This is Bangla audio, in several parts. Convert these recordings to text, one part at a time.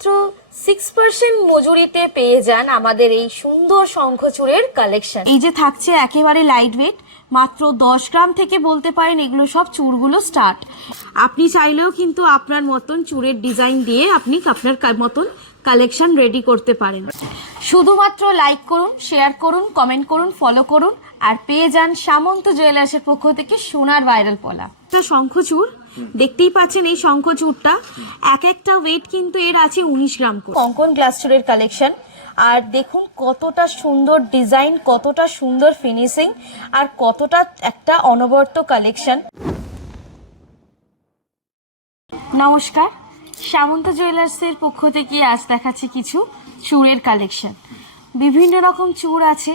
মাত্র 6% মজুরিতে পেয়ে যান আমাদের এই সুন্দর শঙ্খচূড়ের কালেকশন। এই যে থাকছে একেবারে লাইট ওয়েট, মাত্র 10 গ্রাম থেকে বলতে পারেন এগুলো সব চূড়গুলো স্টার্ট। আপনি চাইলেও কিন্তু আপনার মতন চূড়ের ডিজাইন দিয়ে আপনি আপনার মতন কালেকশন রেডি করতে পারেন। শুধুমাত্র লাইক করুন, শেয়ার করুন, কমেন্ট করুন, ফলো করুন আর পেয়ে যান সামন্ত জুয়েলার্সের পক্ষ থেকে সোনার ভাইরাল পলা। একটা শঙ্খচূড় দেখতেই পাচ্ছেন, এই শঙ্খচূড়টা এক একটা ওয়েট কিন্তু এর আছে 19 গ্রাম করে। কঙ্কন গ্লাস চূড়ের কালেকশন, আর দেখুন কতটা সুন্দর ডিজাইন, কতটা সুন্দর ফিনিশিং আর কতটা একটা অনবরত কালেকশন। নমস্কার, সামন্ত জুয়েলার্সের পক্ষ থেকে আজ দেখাচ্ছি কিছু চূড়ের কালেকশন। বিভিন্ন রকম চূড় আছে,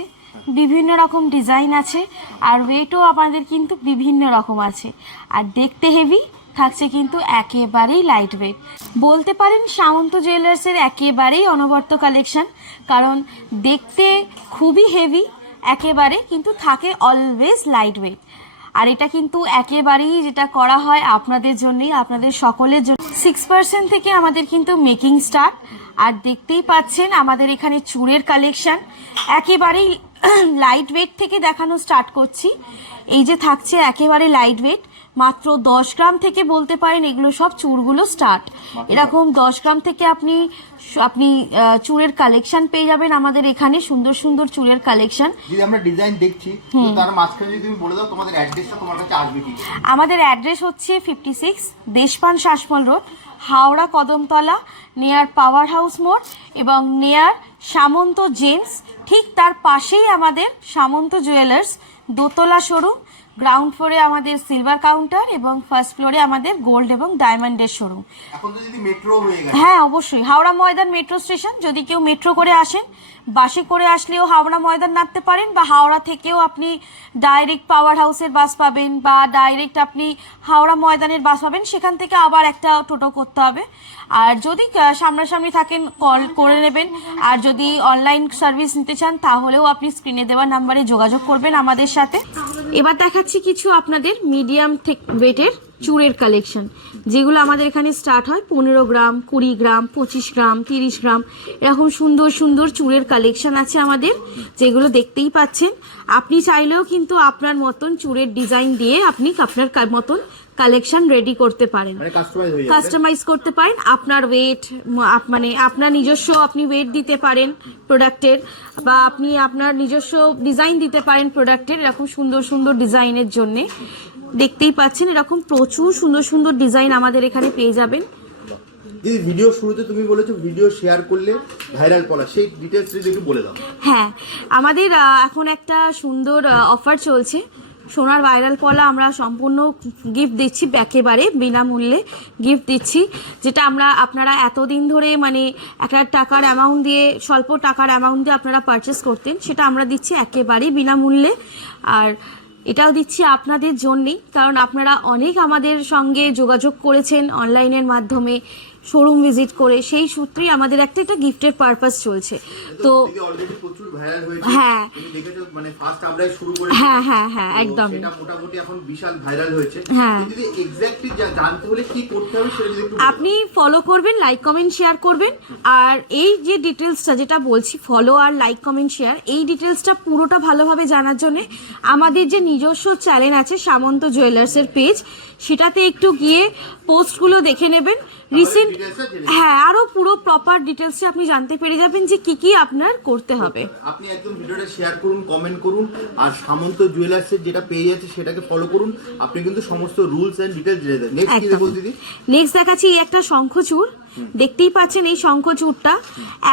বিভিন্ন রকম ডিজাইন আছে আর ওয়েটও আমাদের কিন্তু বিভিন্ন রকম আছে। আর দেখতে হেভি থাকছে কিন্তু একেবারেই লাইট ওয়েট। বলতে পারেন সামন্ত জুয়েলার্সের একেবারেই অনবরত কালেকশন, কারণ দেখতে খুবই হেভি একেবারে, কিন্তু থাকে অলওয়েজ লাইট ওয়েট। আর এটা কিন্তু একেবারেই যেটা করা হয় আপনাদের জন্যই, আপনাদের সকলের জন্য। 6% থেকে আমাদের কিন্তু মেকিং স্টার্ট। আর দেখতেই পাচ্ছেন আমাদের এখানে চূড়ের কালেকশন একেবারেই লাইট ওয়েট থেকে দেখানো স্টার্ট করছি। এই যে থাকছে একেবারে লাইট ওয়েট, মাত্র 10 গ্রাম থেকে বলতে পারেন এগুলো সব চূড়গুলো স্টার্ট। এরকম 10 গ্রাম থেকে আপনি চূড়ের কালেকশন পেয়ে যাবেন আমাদের এখানে, সুন্দর সুন্দর চূড়ের কালেকশন। যদি আমরা ডিজাইন দেখছি তার মাঝখানে যদি তুমি বলে দাও তোমাদের অ্যাড্রেসটা তোমার কাছে আসবে কি? আমাদের অ্যাড্রেস হচ্ছে 56 দেশপান শাসমল রোড, হাওড়া কদমতলা, নেয়ার পাওয়ার হাউস মোড় এবং নেয়ার সামন্ত জেমস। ঠিক তার পাশেই আমাদের সামন্ত জুয়েলার্স দোতলা শোরুম। গ্রাউন্ড ফ্লোরে আমাদের সিলভার কাউন্টার এবং ফার্স্ট ফ্লোরে আমাদের গোল্ড এবং ডায়মন্ডের শোরুম। এখন তো যদি মেট্রো হয়ে গেছে। হ্যাঁ অবশ্যই, হাওড়া ময়দান মেট্রো স্টেশন। যদি কেউ মেট্রো করে আসেন, বাসে করে আসলেও হাওড়া ময়দান নামতে পারেন, বা হাওড়া থেকেও আপনি ডাইরেক্ট পাওয়ার হাউসের বাস পাবেন, বা ডাইরেক্ট আপনি হাওড়া ময়দানের বাস পাবেন, সেখান থেকে আবার একটা টোটো করতে হবে। আর যদি সামনাসামনি থাকেন কল করে নেবেন, আর যদি অনলাইন সার্ভিস নিতে চান তাহলেও আপনি স্ক্রিনে দেওয়া নাম্বারে যোগাযোগ করবেন আমাদের সাথে। এবার দেখাচ্ছি কিছু আপনাদের মিডিয়াম ওয়েটের চূড়ের কালেকশন, যেগুলো আমাদের এখানে স্টার্ট হয় 15 গ্রাম, 20 গ্রাম, 25 গ্রাম, 30 গ্রাম। এরকম সুন্দর সুন্দর চূড়ের কালেকশন আছে আমাদের, যেগুলো দেখতেই পাচ্ছেন। আপনি চাইলেও কিন্তু আপনার মতন চূড়ের ডিজাইন দিয়ে আপনি আপনার মতন কালেকশন রেডি করতে পারেন, কাস্টমাইজ করতে পারেন। আপনার ওয়েট মানে আপনার নিজস্ব আপনি ওয়েট দিতে পারেন প্রোডাক্টের, বা আপনি আপনার নিজস্ব ডিজাইন দিতে পারেন প্রোডাক্টের। এরকম সুন্দর সুন্দর ডিজাইনের জন্য দেখতেই পাচ্ছেন, এরকম প্রচুর সুন্দর সুন্দর ডিজাইন আমাদের এখানে পেয়ে যাবেন। এই ভিডিও শুরুতে তুমি বলেছো ভিডিও শেয়ার করলে ভাইরাল পড়া, সেই ডিটেইলস যদি একটু বলে দাও। হ্যাঁ, আমাদের এখন একটা সুন্দর অফার চলছে। সোনার ভাইরাল পলা আমরা সম্পূর্ণ গিফট দিচ্ছি, একেবারে বিনামূল্যে গিফট দিচ্ছি। যেটা আপনারা এতদিন ধরে মানে একটা টাকার অ্যামাউন্ট দিয়ে, স্বল্প টাকার অ্যামাউন্ট দিয়ে আপনারা পারচেস করতেন, সেটা আমরা দিচ্ছি একেবারেই বিনামূল্যে। আর এটাও দিচ্ছি আপনাদের জন্যেই, কারণ আপনারা অনেক আমাদের সঙ্গে যোগাযোগ করেছেন অনলাইনের মাধ্যমে, শোরুম ভিজিট করে, সেই সূত্রেই আমাদের একটা গিফটের পারপাস চলছে। তো হ্যাঁ হ্যাঁ হ্যাঁ হ্যাঁ একদম, মোটামুটি এখন বিশাল ভাইরাল হয়েছে। হ্যাঁ, যদি এক্স্যাক্টলি জানতে হলে কি করতে হবে সেটা যদি আপনি ফলো করবেন, লাইক কমেন্ট শেয়ার করবেন। আর এই যে ডিটেলসটা যেটা বলছি, ফলো আর লাইক কমেন্ট শেয়ার, এই ডিটেলসটা পুরোটা ভালোভাবে জানার জন্য আমাদের যে নিজস্ব চ্যানেল আছে সামন্ত জুয়েলার্সের পেজ, সেটাতে একটু গিয়ে পোস্টগুলো দেখে নেবেন রিসেন্ট। হ্যাঁ, আরো পুরো প্রপার ডিটেলসে আপনি জানতে পেরে যাবেন যে কি কি আপনার করতে হবে। আপনি একদম ভিডিওটা শেয়ার করুন, কমেন্ট করুন, আর সামন্ত জুয়েলার্সের যেটা পেজ আছে সেটাকে ফলো করুন। আপনি কিন্তু সমস্ত রুলস এন্ড ডিটেইলস জেনে যাবেন। নেক্সট কি দেখো দিদি? নেক্সট দেখাচ্ছি এই একটা শঙ্খচূড়। দেখতেই পাচ্ছেন এই শঙ্খচূড়টা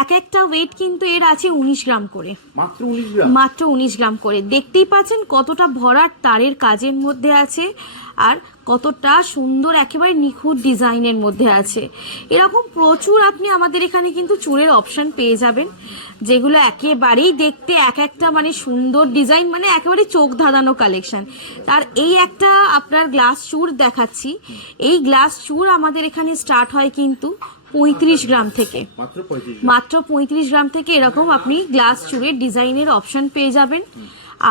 এক একটা ওয়েট কিন্তু এর আছে 19 গ্রাম করে, মাত্র 19 গ্রাম, মাত্র 19 গ্রাম করে। দেখতেই পাচ্ছেন কতটা ভরাট তারের কাজের মধ্যে আছে, আর কতটা সুন্দর একেবারে নিখুঁত ডিজাইনের মধ্যে আছে। এরকম প্রচুর আপনি আমাদের এখানে কিন্তু চূড়ের অপশন পেয়ে যাবেন, যেগুলো একেবারেই দেখতে এক একটা মানে সুন্দর ডিজাইন, মানে একেবারে চোখ ধাঁধানো কালেকশন। আর এই একটা আপনার গ্লাস চূড় দেখাচ্ছি। এই গ্লাস চূড় আমাদের এখানে স্টার্ট হয় কিন্তু 35 গ্রাম থেকে, মাত্র 35 গ্রাম থেকে এরকম আপনি গ্লাস চূড়ের ডিজাইনের অপশন পেয়ে যাবেন।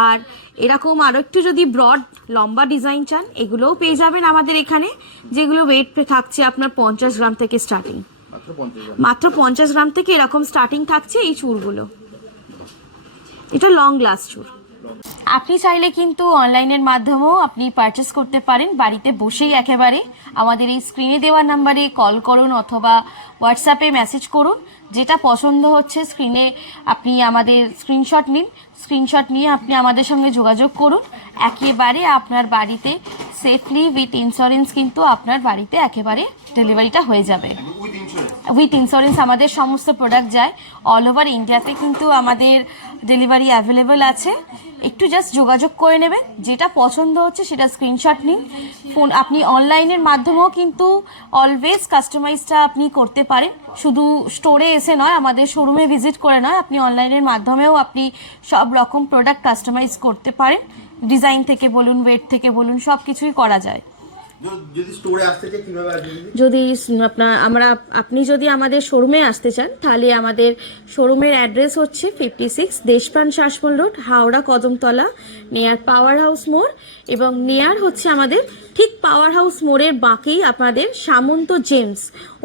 আর এরকম আরো একটু যদি ব্রড লম্বা ডিজাইন চান, এগুলোও পেয়ে যাবেন আমাদের এখানে, যেগুলো ওয়েট থাকছে আপনার 50 গ্রাম থেকে স্টার্টিং। মাত্র 50 গ্রাম থেকে এরকম স্টার্টিং থাকছে এই চুড়গুলো। এটা লং গ্লাস চুড়। আপনি চাইলে কিন্তু অনলাইনের মাধ্যমেও আপনি পারচেস করতে পারেন, বাড়িতে বসেই একেবারে। আমাদের এই স্ক্রিনে দেওয়া নাম্বারে কল করুন অথবা হোয়াটসঅ্যাপে মেসেজ করুন। যেটা পছন্দ হচ্ছে স্ক্রিনে আপনি আমাদের স্ক্রিনশট নিন, স্ক্রিনশট নিয়ে আপনি আমাদের সঙ্গে যোগাযোগ করুন। একেবারে আপনার বাড়িতে সেফলি উইথ ইন্স্যুরেন্স কিন্তু আপনার বাড়িতে একেবারে ডেলিভারিটা হয়ে যাবে। উইথ ইন্স্যুরেন্স আমাদের সমস্ত প্রোডাক্ট যায় অল ওভার ইন্ডিয়াতে, কিন্তু আমাদের ডেলিভারি অ্যাভেলেবেল আছে। একটু জাস্ট যোগাযোগ করে নেবেন, যেটা পছন্দ হচ্ছে সেটা স্ক্রিনশট নিন। ফোন আপনি অনলাইনের মাধ্যমেও কিন্তু অলওয়েজ কাস্টমাইজটা আপনি করতে পারেন, শুধু স্টোরে এসে নয়, আমাদের শোরুমে ভিজিট করে নয়, আপনি অনলাইনের মাধ্যমেও আপনি সব রকম প্রোডাক্ট কাস্টমাইজ করতে পারেন। ডিজাইন থেকে বলুন, ওয়েট থেকে বলুন, সব কিছুই করা যায়। যদি স্টোরে আসতে চাই কিভাবে আসবে? যদি আপনি যদি আমাদের শোরুমে আসতে চান, তাহলে আমাদের শোরুমের অ্যাড্রেস হচ্ছে 56 Deshapran Sasmal road, Howrah Kadamtala, near power house মোড়। এবং নিয়ার হচ্ছে আমাদের ঠিক পাওয়ার হাউস মোড়ের বাঁকেই আপনাদের সামন্ত জেমস,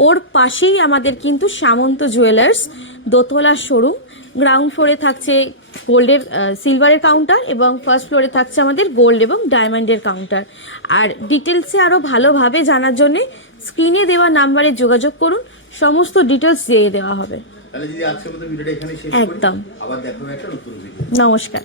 ওর পাশেই আমাদের কিন্তু সামন্ত জুয়েলার্স দোতলার শোরুম। গ্রাউন্ড ফ্লোরে থাকছে গোল্ডের সিলভারের কাউন্টার এবং ফার্স্ট ফ্লোরে থাকছে আমাদের গোল্ড এবং ডায়মন্ডের কাউন্টার। আর ডিটেলসে আরও ভালোভাবে জানার জন্যে স্ক্রিনে দেওয়া নাম্বারে যোগাযোগ করুন, সমস্ত ডিটেলস দিয়ে দেওয়া হবে। তাহলে যদি আজকের মতো ভিডিওটা এখানে শেষ করি, একদম। আবার দেখা হবে একটা নতুন ভিডিও। নমস্কার।